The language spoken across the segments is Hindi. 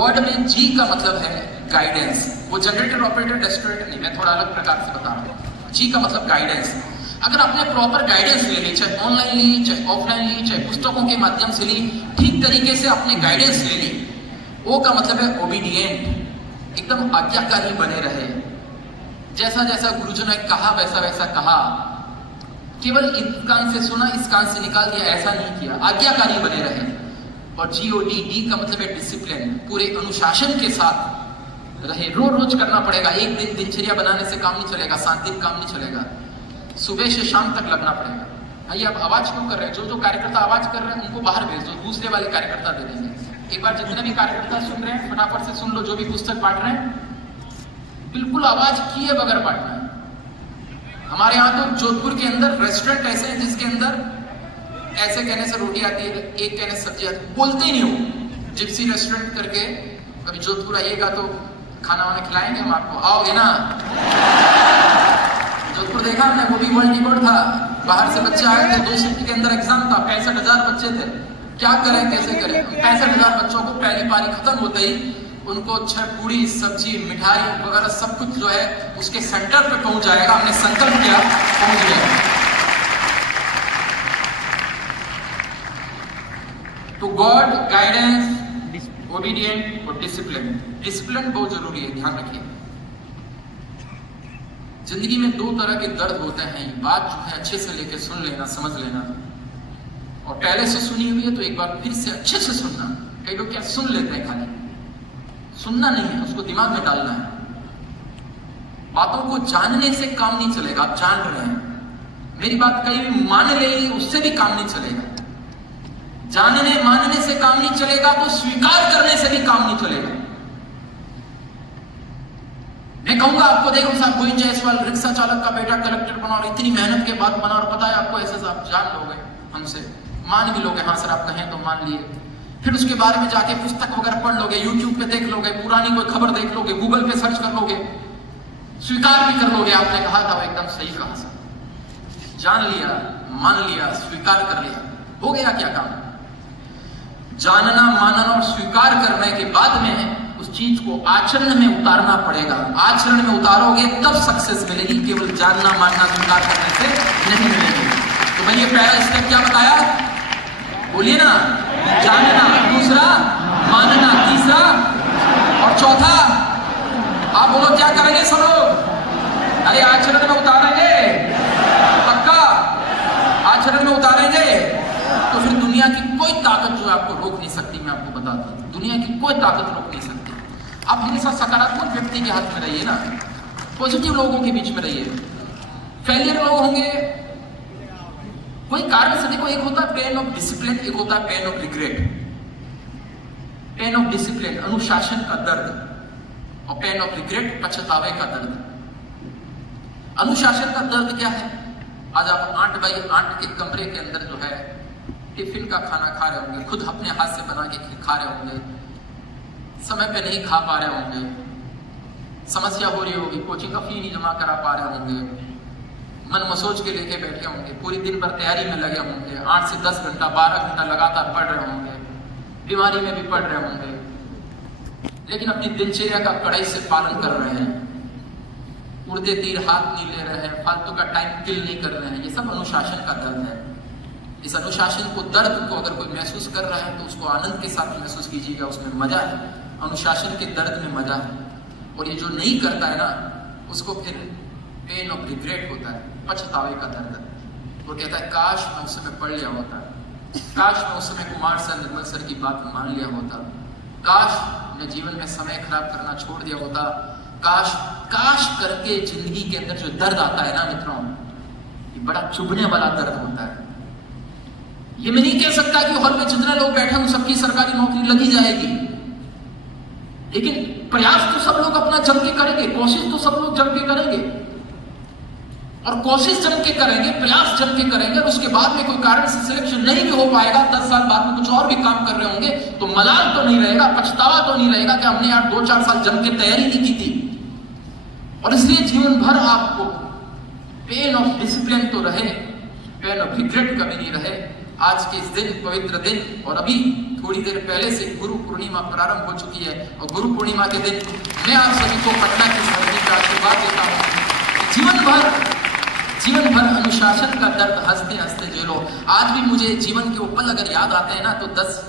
गॉड में जी का मतलब है गाइडेंस। वो जनरेटर ऑपरेटर डेस्ट्रोरेटर नहीं, मैं थोड़ा अलग प्रकार से बता रहा हूँ। जी का मतलब गाइडेंस। अगर आपने प्रॉपर गाइडेंस ले ली, चाहे ऑनलाइन ली, चाहे ऑफलाइन ली, चाहे पुस्तकों के माध्यम से ली, ठीक तरीके से आपने गाइडेंस ले ली, वो का मतलब है ओबीडिएंट, एकदम आज्ञाकारी बने रहे। जैसा जैसा गुरुजनों ने कहा वैसा वैसा कहा, केवल इस कान से सुना इस कान से निकाल दिया, ऐसा नहीं किया, आज्ञाकारी बने रहे। और GOD, डी का मतलब है डिसिप्लिन, पूरे अनुशासन के साथ रहे। रोज रोज करना पड़ेगा, एक दिन दिनचर्या बनाने से काम नहीं चलेगा, 7 दिन काम नहीं चलेगा, सुबह से शाम तक लगना पड़ेगा। भाई आप आवाज क्यों कर रहे हैं? जो जो कार्यकर्ता आवाज कर रहे हैं उनको बाहर भेज दो, दूसरे वाले कार्यकर्ता दे देंगे। एक बार जितने भी कार्यकर्ता सुन रहे हैं फटाफट से सुन लो, जो भी पुस्तक बांट रहे हैं बिल्कुल आवाज किए बगैर बांटना है। हमारे यहाँ तो जोधपुर के अंदर रेस्टोरेंट ऐसे हैं जिसके अंदर ऐसे कहने से रोटी आती है, एक कहने से सब्जी आती है, बोलते ही नहीं हो। जिप्सी रेस्टोरेंट करके कभी जोधपुर आइएगा तो खाना वाना खिलाएंगे हम आपको, आओगे ना? जोधपुर देखा हमने, वो भी वर्ल्ड रिकॉर्ड था। बाहर से बच्चे आए थे, 2 शिफ्ट के अंदर एग्जाम था, 65,000 बच्चे थे। क्या करें कैसे करें? 65,000 बच्चों को पहली पारी खत्म होते ही उनको 6 पूड़ी सब्जी मिठाई वगैरह सब कुछ जो है उसके सेंटर पे पहुंच जाएगा। हमने संकल्प किया, पहुंच गया। तो गॉड, गाइडेंस, ओबीडिएंट और डिसिप्लिन। डिसिप्लिन बहुत जरूरी है, ध्यान रखिए। जिंदगी में 2 तरह के दर्द होते हैं, बात जो है अच्छे से लेके सुन लेना, समझ लेना, और पहले से सुनी हुई है तो एक बार फिर से अच्छे से सुनना। कई लोग क्या सुन लेते हैं, खाली सुनना नहीं है, उसको दिमाग में डालना है। बातों को जानने से काम नहीं चलेगा, आप जान रहे हैं। मेरी बात कहीं भी मान ले, उससे भी काम नहीं चलेगा। जानने मानने से काम नहीं चलेगा तो स्वीकार करने से भी काम नहीं चलेगा। मैं कहूंगा आपको, देखो साहब गोविंद जायसवाल रिक्शा चालक का बेटा कलेक्टर बना और इतनी मेहनत के बाद बना, और पता है आपको ऐसे आप जान लोगे, हमसे मान भी लोगे, हाँ सर आप कहें तो मान लिए। फिर उसके बारे में जाके पुस्तक वगैरह पढ़ लोगे, यूट्यूब पे देख लोगे, पुरानी कोई खबर देख लोगे, गूगल पे सर्च कर लोगे, स्वीकार भी कर लोगे आपने कहा था वो एकदम सही कहा सर। जान लिया, मान लिया, स्वीकार कर लिया, हो गया क्या काम? जानना, मानना और स्वीकार करने के बाद में उस चीज को आचरण में उतारना पड़ेगा। आचरण में उतारोगे तब सक्सेस मिलेगी, केवल जानना, मानना, स्वीकार करने से नहीं मिलेगी। तो भैया पहला स्टेप क्या बताया? बोलिए ना, जानना, दूसरा मानना, तीसरा और चौथा आप बोलो क्या करेंगे सब लोग? अरे आचरण में उतारेंगे, पक्का आचरण में उतारेंगे तो फिर दुनिया की कोई ताकत जो आपको रोक नहीं सकती। मैं आपको बताता हूं, दुनिया की कोई ताकत रोक नहीं सकती। आप हमेशा सकारात्मक व्यक्ति के हाथ में रहिए ना, पॉजिटिव लोगों के बीच में रहिए। फेलियर लोग होंगे कोई कारण से, देखो एक होता है पेन ऑफ डिसिप्लिन, एक होता है pain of regret. Pain of discipline अनुशासन का दर्द, और पेन ऑफ रिग्रेट पछतावे का दर्द। अनुशासन का दर्द क्या है? आज आप 8 बाई 8 के कमरे के अंदर जो है टिफिन का खाना खा रहे होंगे, खुद अपने हाथ से बना के खा रहे होंगे, समय पे नहीं खा पा रहे होंगे, समस्या हो रही होगी, कोचिंग का फी नहीं जमा करा पा रहे होंगे, मन मसोच के लेके बैठे होंगे, पूरी दिन भर तैयारी में लगे होंगे, 8 से 10 घंटा 12 घंटा लगातार पढ़ रहे होंगे, बीमारी में भी पढ़ रहे होंगे, लेकिन अपनी दिनचर्या का कड़ाई से पालन कर रहे हैं, उड़ते तीर हाथ नहीं ले रहे हैं, फालतू का टाइम किल नहीं कर रहे हैं। ये सब अनुशासन का दर्द है। इस अनुशासन को, दर्द को अगर कोई महसूस कर रहा है तो उसको आनंद के साथ महसूस कीजिएगा, उसमें मजा है। अनुशासन के दर्द में मजा है। और ये जो नहीं करता है ना, उसको फिर पेन ऑफ रिग्रेट होता है, पछतावे का दर्द। वो कहता है काश मैं उस समय पढ़ लिया होता, काश मैं उस समय कुमार सर, निर्मल सर की बात मान लिया होता, काश मैं जीवन में समय खराब करना छोड़ दिया होता, काश काश करके जिंदगी के अंदर जो दर्द आता है ना मित्रों, ये बड़ा चुभने वाला दर्द होता है। ये मैं नहीं कह सकता कि हॉल में जितने लोग बैठे हैं सबकी सरकारी नौकरी लगी जाएगी, लेकिन प्रयास तो सब लोग अपना जम के करेंगे, कोशिश तो सब लोग जम के करेंगे, और कोशिश जम के करेंगे, प्रयास जम के करेंगे, और उसके बाद में कोई कारण से सिलेक्शन नहीं भी हो पाएगा, 10 साल बाद में कुछ और भी काम कर रहे होंगे, तो मलाल तो नहीं रहेगा, पछतावा तो नहीं रहेगा कि हमने यार 2-4 साल जम के तैयारी नहीं की थी। और इसलिए जीवन भर आपको पेन ऑफ डिसिप्लिन तो रहे, पेन ऑफ रिग्रेट कभी नहीं रहे। आज के इस दिन, पवित्र दिन, और अभी थोड़ी देर पहले से गुरु पूर्णिमा प्रारंभ हो चुकी है और गुरु पूर्णिमा के दिन मैं आप सभी को पटना की धरती का आशीर्वाद देता हूँ। जीवन भर अनुशासन का दर्द हंसते हंसते झेलो। आज भी मुझे जीवन के वो पल अगर याद आते हैं ना, तो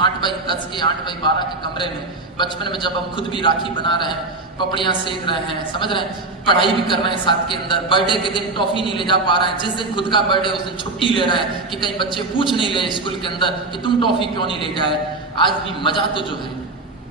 8x10 के 8x12 के कमरे में बचपन में जब हम खुद भी राखी बना रहे हैं, पपड़ियां सेक रहे हैं, समझ रहे हैं, पढ़ाई भी कर रहे हैं साथ के अंदर, बर्थडे के दिन टॉफी नहीं ले जा पा रहे हैं, जिस दिन खुद का बर्थडे उस दिन छुट्टी ले रहे हैं कि कहीं बच्चे पूछ नहीं ले स्कूल के अंदर कि तुम टॉफी क्यों नहीं लेके आए। आज भी मजा तो जो है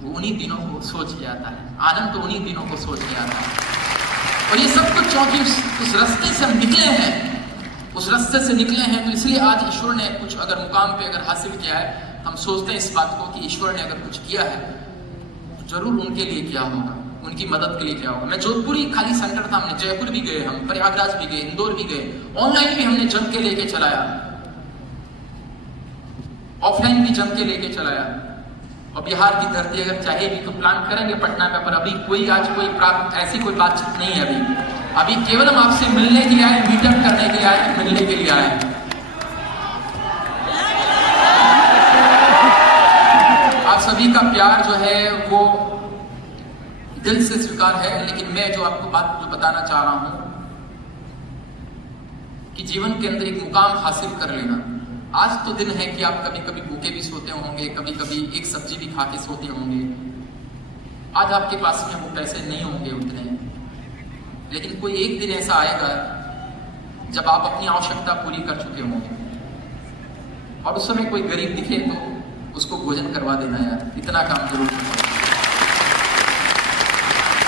वो उन्हीं दिनों को सोच के आता है, आनंद तो उन्हीं दिनों को सोच के आता है। और ये सब कुछ क्योंकि उस रास्ते से हम निकले हैं, उस रास्ते से निकले हैं, तो इसलिए आज ईश्वर ने कुछ अगर मुकाम पे अगर हासिल किया है, हम सोचते हैं इस बात को कि ईश्वर ने अगर कुछ किया है तो जरूर उनके लिए किया होगा, उनकी मदद के लिए किया होगा। मैं जोधपुर ही खाली सेंटर था, हमने जयपुर भी गए, हम प्रयागराज भी गए, इंदौर भी गए, ऑनलाइन भी हमने जम के लेके चलाया, ऑफलाइन भी जम के लेके चलाया। और बिहार की धरती अगर चाहे भी तो प्लान करेंगे पटना में, पर अभी कोई आज कोई प्राप्त ऐसी कोई बातचीत नहीं है। अभी केवल हम आपसे मिलने के लिए आए, मीटअप करने के लिए आए, मिलने के लिए आए। आप सभी का प्यार जो है वो दिल से स्वीकार है, लेकिन मैं जो आपको बात जो बताना चाह रहा हूं कि जीवन के अंदर एक मुकाम हासिल कर लेना। आज तो दिन है कि आप कभी कभी भूखे भी सोते होंगे, कभी कभी एक सब्जी भी खा के सोते होंगे। आज आपके पास में वो पैसे नहीं होंगे उतने, लेकिन कोई एक दिन ऐसा आएगा जब आप अपनी आवश्यकता पूरी कर चुके होंगे और उस समय कोई गरीब दिखे तो उसको भोजन करवा देना यार, इतना काम जरूर करना।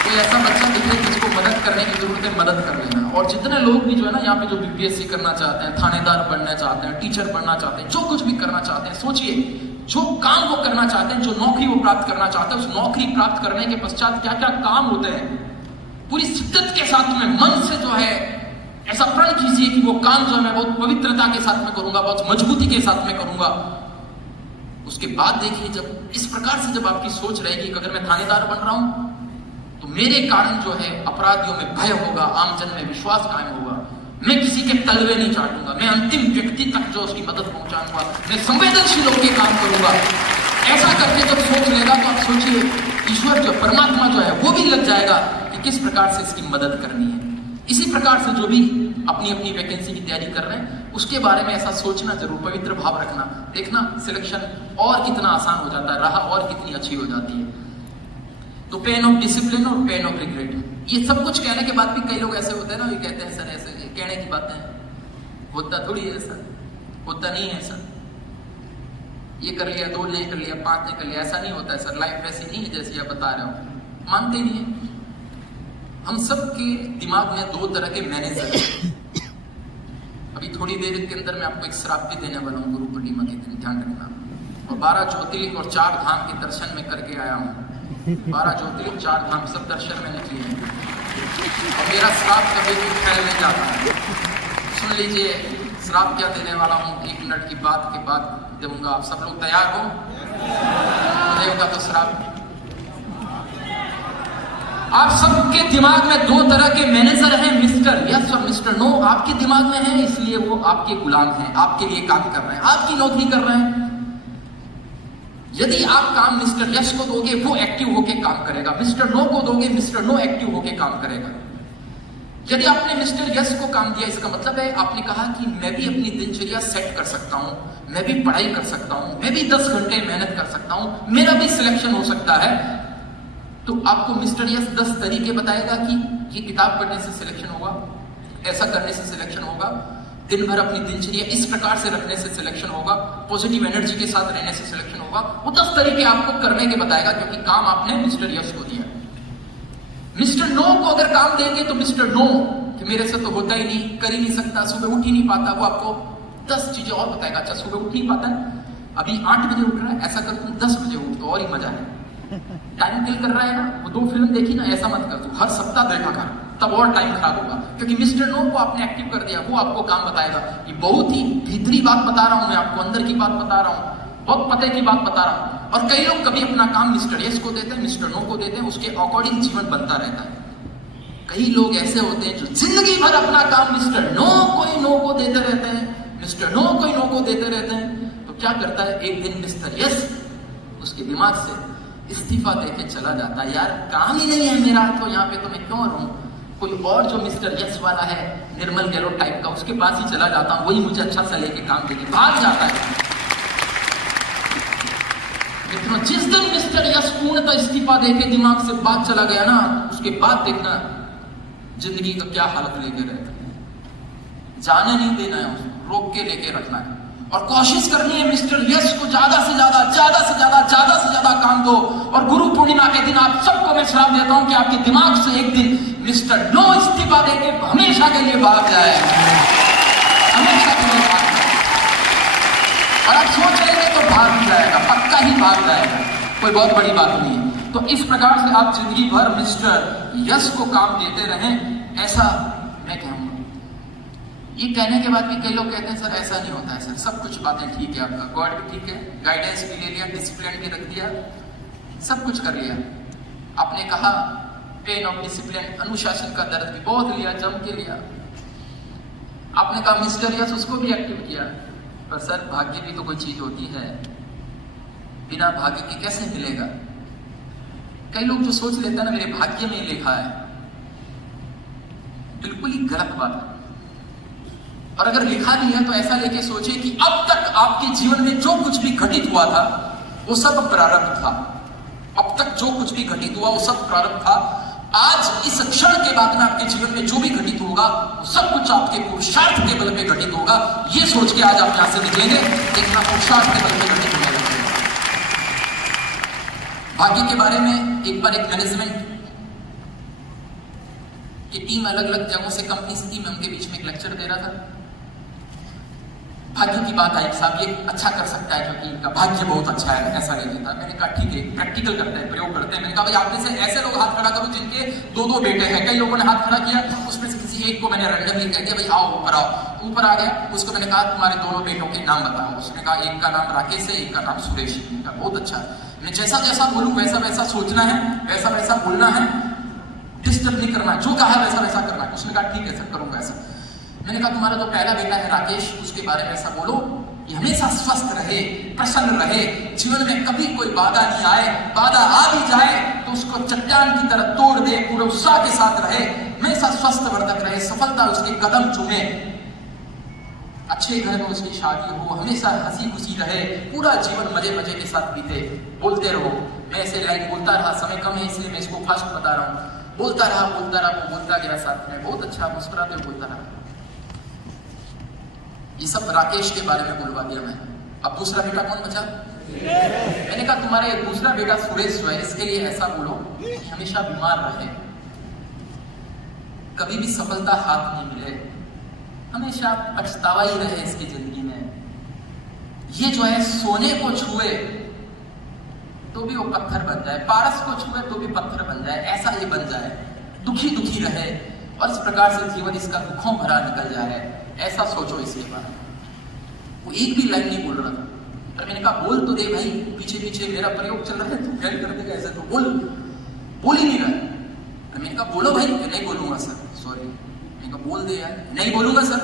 कोई ऐसा बच्चा दिखे जिसको मदद करने की जरूरत है, मदद कर लेना। और जितने लोग भी जो है ना यहाँ पे जो बीपीएससी करना चाहते हैं, थानेदार बनना चाहते हैं, टीचर बनना चाहते हैं, जो कुछ भी करना चाहते हैं, सोचिए जो काम वो करना चाहते हैं, जो नौकरी वो प्राप्त करना चाहते हैं, उस नौकरी प्राप्त करने के पश्चात क्या क्या काम होते हैं, पूरी शिद्दत के साथ में मन से जो है ऐसा प्रण कीजिए कि वो काम जो है मैं बहुत पवित्रता के साथ में करूंगा, बहुत मजबूती के साथ में करूंगा। उसके बाद देखिए जब इस प्रकार से जब आपकी सोच रहेगी कि अगर मैं थानेदार बन रहा हूं तो मेरे कारण जो है अपराधियों में भय होगा, आमजन में विश्वास कायम होगा, मैं किसी के तलवे नहीं चाटूंगा, मैं अंतिम व्यक्ति तक जो उसकी मदद पहुंचाऊंगा, मैं संवेदनशील होकर काम करूंगा। ऐसा करके जब सोच लेगा तो आप सोचिए ईश्वर जो परमात्मा जो है वो भी लग जाएगा कि किस प्रकार से इसकी मदद करनी है। इसी प्रकार से जो भी अपनी अपनी वैकेंसी की तैयारी कर रहे हैं उसके बारे में ऐसा सोचना जरूर, पवित्र भाव रखना, देखना सिलेक्शन और कितना आसान हो जाता है, राह और कितनी अच्छी हो जाती है। तो पेन ऑफ डिसिप्लिन और पेन ऑफ रिग्रेट, ये सब कुछ कहने के बाद भी कई लोग ऐसे होते हैं ना, ये कहते हैं सर ऐसे कहने की बातें होता थोड़ी है सर, होता नहीं है सर, ये कर लिया, 2 नहीं कर लिया, 5 नहीं कर लिया, ऐसा नहीं होता है सर, लाइफ वैसी नहीं है जैसी आप बता रहे हो, मानते नहीं है। हम सब के दिमाग में 2 तरह के मैनेजर हैं। अभी थोड़ी देर के अंदर मैं आपको एक श्राप भी देने वाला हूँ गुरु पूर्णिमा के दिन, ध्यान रखना। और 12 ज्योतिर्लिंग और 4 धाम के दर्शन में करके आया हूँ, 12 ज्योतिर्लिंग 4 धाम सब दर्शन मैंने किए हैं और मेरा श्राप कभी भी फैल नहीं जाता है। सुन लीजिए श्राप क्या देने वाला हूँ, 1 मिनट की बात के बाद दूंगा। आप सब लोग तैयार हो? देवता तो श्राप। आप सबके दिमाग में 2 तरह के मैनेजर हैं, मिस्टर यस और मिस्टर नो आपके दिमाग में है, इसलिए वो आपके गुलाम हैं, आपके लिए काम कर रहे हैं, आपकी नौकरी कर रहे हैं। यदि आप काम मिस्टर यस को दोगे वो एक्टिव होके काम करेगा, मिस्टर नो को दोगे मिस्टर नो एक्टिव होके काम करेगा। यदि आपने मिस्टर यस को काम दिया इसका मतलब है आपने कहा कि मैं भी अपनी दिनचर्या सेट कर सकता हूं, मैं भी पढ़ाई कर सकता हूं, मैं भी 10 घंटे मेहनत कर सकता हूं, मेरा भी सिलेक्शन हो सकता है। तो आपको मिस्टर यस 10 तरीके बताएगा कि ये किताब पढ़ने से सिलेक्शन होगा, ऐसा करने से सिलेक्शन होगा, दिन भर अपनी दिनचर्या इस प्रकार से रखने से सिलेक्शन होगा, पॉजिटिव एनर्जी के साथ रहने से सिलेक्शन होगा। वो 10 तरीके आपको करने के बताएगा क्योंकि काम आपने मिस्टर यस को दिया। मिस्टर नो को अगर काम देंगे तो मिस्टर नो कि मेरे से तो होता ही नहीं, कर ही नहीं सकता, सुबह उठ ही नहीं पाता, वो आपको 10 चीजें और बताएगा। अच्छा सुबह उठ नहीं पाता है, अभी 8 बजे उठ रहा है, ऐसा कर तुम 10 बजे उठ तो और ही मजा है। टाइम किल कर रहा है ना, वो 2 फिल्म देखी ना, ऐसा मत कर, तू हर सप्ताह देखा कर, तब और टाइम खराब होगा क्योंकि मिस्टर नो को आपने एक्टिव कर दिया, वो आपको काम बताएगा। ये बहुत ही भीतरी बात बता रहा हूं मैं आपको, अंदर की बात बता रहा हूं, बहुत पते की बात बता रहा हूं। और कई लोग कभी अपना काम मिस्टर यस को देते हैं, मिस्टर नो को देते हैं, उसके अकॉर्डिंग जीवन बनता रहता है। कई लोग ऐसे होते हैं जो जिंदगी भर अपना काम मिस्टर नो को देते रहते हैं, मिस्टर नो को देते रहते हैं। तो क्या करता है, एक दिन मिस्टर यस उसके दिमाग से इस्तीफा देके चला जाता है। यार काम ही नहीं है मेरा, तो यहाँ पे तो मैं क्यों रहूं? कोई और जो मिस्टर यस वाला है, निर्मल गहलोत टाइप का, उसके पास ही चला जाता हूं, वही मुझे अच्छा सा लेके काम देके भाग जाता है। लेकिन जिस दिन मिस्टर यस पूर्णतः इस्तीफा देके दिमाग से बात चला गया ना, उसके बाद देखना जिंदगी का क्या हालत लेके रहता है। जाने नहीं देना है उसको, रोक के लेके रखना है और कोशिश करनी है मिस्टर यस को ज्यादा से ज्यादा काम दो। और गुरु पूर्णिमा के दिन आप सबको मैं श्राप देता हूं कि आपके दिमाग से एक दिन मिस्टर नो इस्तीफा देके हमेशा के लिए भाग जाए, हमेशा के लिए भाग जाए। और आप सोच लेंगे तो भाग ही जाएगा, पक्का ही भाग जाएगा, कोई बहुत बड़ी बात नहीं है। तो इस प्रकार से आप जिंदगी भर मिस्टर यस को काम देते रहें, ऐसा मैं कहूंगा। ये कहने के बाद भी कई लोग कहते हैं सर ऐसा नहीं होता है सर, सब कुछ बातें ठीक है, आपका गॉड भी ठीक है, गाइडेंस भी ले लिया, डिसिप्लिन भी रख दिया, सब कुछ कर लिया। आपने कहा पेन ऑफ डिसिप्लिन, अनुशासन का दर्द भी बहुत लिया, जम के लिया। आपने कहा मिस्टर यस, उसको भी एक्टिव किया, पर सर भाग्य भी तो कोई चीज होती है, बिना भाग्य के कैसे मिलेगा? कई लोग जो सोच लेते हैं ना मेरे भाग्य में लिखा है, बिल्कुल ही गलत बात है। और अगर लिखा नहीं है तो ऐसा लेके सोचे कि अब तक आपके जीवन में जो कुछ भी घटित हुआ था वो सब प्रारब्ध था। अब तक जो कुछ भी घटित हुआ वो सब प्रारब्ध था। आज इस क्षण के बाद में आपके जीवन में जो भी घटित होगा वो सब कुछ आपके पुरुषार्थ के बल पे घटित होगा। ये सोच के आज आप यहां से निकलेंगे, इतना पुरुषार्थ के बल पे घटित होगा। भाग्य के बारे में एक बार एक मैनेजमेंट की टीम अलग अलग जगहों से कंपनी से थी, मैं उनके बीच में एक लेक्चर दे रहा था। भाग्य की बात आई, साहब ये अच्छा कर सकता है क्योंकि इनका भाग्य बहुत अच्छा है, ऐसा नहीं देता। मैंने कहा ठीक है, प्रैक्टिकल करते हैं, प्रयोग करते हैं। मैंने कहा भाई आप में से ऐसे लोग हाथ खड़ा करो जिनके दो दो बेटे हैं। कई लोगों ने हाथ खड़ा किया, उसमें से किसी एक को मैंने रैंडमली कह दिया भाई आओ ऊपर आओ। ऊपर आ गया, उसको मैंने कहा तुम्हारे दोनों बेटों के नाम बताओ। उसने कहा एक का नाम राकेश है, एक का नाम सुरेश है। मैंने कहा बहुत अच्छा है, मैं जैसा जैसा बोलूँ वैसा वैसा सोचना है, वैसा वैसा बोलना है, डिस्टर्ब नहीं करना, जो कहा वैसा वैसा करना है। उसने कहा ठीक है सर करूंगा ऐसा। मैंने कहा तुम्हारा जो पहला बेटा है राकेश, उसके बारे में ऐसा बोलो कि हमेशा स्वस्थ रहे, प्रसन्न रहे, जीवन में कभी कोई बाधा नहीं आए, बाधा आ भी जाए तो उसको चट्टान की तरह तोड़ दे, पूरे उत्साह के साथ रहे, हमेशा स्वस्थ वर्धक रहे, सफलता उसके कदम चूमे, अच्छे घर में उसकी शादी हो, हमेशा हंसी खुशी रहे, पूरा जीवन मजे मजे के साथ बीते। बोलते रहो, मैं ऐसे लाइन बोलता रहा, समय कम है इसलिए मैं इसको फास्ट बता रहा हूँ। बोलता रहा वो बोलता गया साथ में, बहुत अच्छा मुस्कुराते हुए बोलता रहा। ये सब राकेश के बारे में बोलवा दिया मैंने। अब दूसरा बेटा कौन बचा? मैंने कहा तुम्हारे दूसरा बेटा सुरेश जो है, इसके लिए ऐसा बोलो कि हमेशा बीमार रहे, कभी भी सफलता हाथ नहीं मिले, हमेशा पछतावा ही रहे इसकी जिंदगी में। ये जो है सोने को छुए तो भी वो पत्थर बन जाए, पारस को छुए तो भी पत्थर बन जाए, ऐसा ये बन जाए, दुखी दुखी रहे और इस प्रकार से जीवन इसका दुखों भरा निकल जाए, ऐसा सोचो इसके बारे में। वो एक भी लाइन नहीं बोल रहा था, पर मैंने कहा बोल तो दे भाई, पीछे पीछे मेरा प्रयोग चल रहा है, तू फेल कर देगा ऐसे, तो बोल ही नहीं रहा। तो मैंने कहा बोलो भाई, नहीं बोलूंगा सर, सॉरी। मैंने कहा बोल दे यार, नहीं बोलूंगा सर।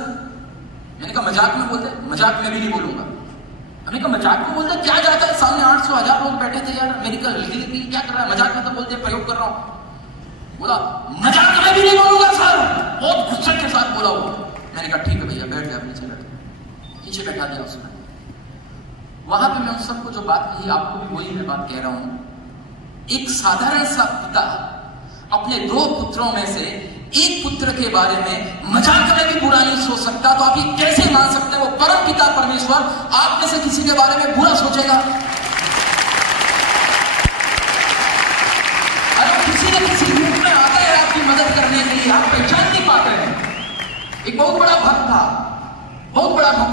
मैंने कहा मजाक में बोल दे, मजाक में भी नहीं बोलूंगा। हमने कहा मजाक में बोल दे, क्या जाता है, सामने 800,000 लोग बैठे थे यार, मेरी हल्की क्या कर रहा है, मजाक में तो बोल दे, प्रयोग कर रहा हूँ। बोला मजाक में भी नहीं बोलूंगा सर, बहुत गुस्से के साथ बोला वो। मैंने कहा ठीक है भैया, बैठ गया, नीचे बैठा दिया उसने। वहां पे मैं उन सबको जो बात कही, आपको भी वही मैं बात कह रहा हूं। एक साधारण सा पिता अपने 2 पुत्रों में से एक पुत्र के बारे में मजाक में भी बुरा नहीं सोच सकता, तो आप ये कैसे मान सकते हैं वो परम पिता परमेश्वर आप में से किसी के बारे में बुरा सोचेगा? अरे किसी न किसी रूप में आता है आपकी मदद करने के लिए, आप पहचान नहीं पाते हैं। एक बहुत बड़ा भक्त था, बहुत बड़ा भक्त।